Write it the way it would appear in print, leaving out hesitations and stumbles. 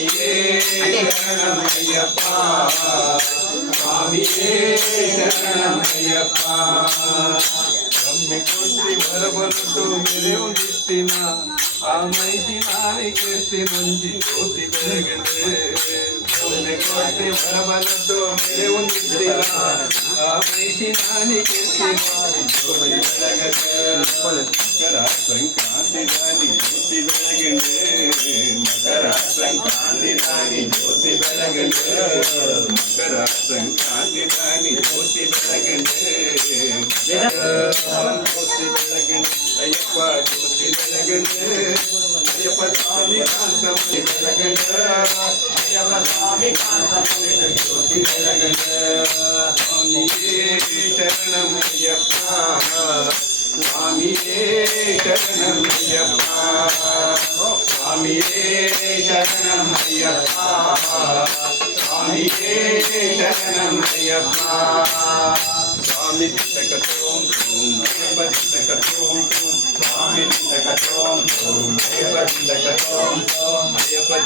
స్వామియే శరణమయ్యప్ప స్వామియే శరణమయ్యప్ప కొట్టి వరబలుతూ మెరుగు దిట్టిన ఆ మైసి నానికెత్తి మంచి కోతి పెరగండే కొట్టి వరబలుతూ మెరుగు దిట్టిన ఆ మైసి నానికెత్తి కోతి పెరగండే సంక్రాంతి దాని జ్యోతి వెలగండే మకర సంక్రాంతి దాని జ్యోతి వెలగండే మకర సంక్రాంతి దాని జ్యోతి వెలగండే జ్యోతి వెలగండే అయ్యప్ప జ్యోతి వెలగండే అయ్యప్ప స్వామి కాంతమణి వెలగండే అయ్యప్ప స్వామి కాంతమణి జ్యోతి వెలగండే స్వామియే శరణం అయ్యప్ప స్వామియే శరణమయ్యప్ప స్వామియే శరణమయ్యప్ప స్వామియే శరణమయ్యప్ప స్వామి దిశకతోం అయ్యప్ప దిశకతోం స్వామి దిశకతోం అయ్యప్ప దిశకతోం అయ్యప్ప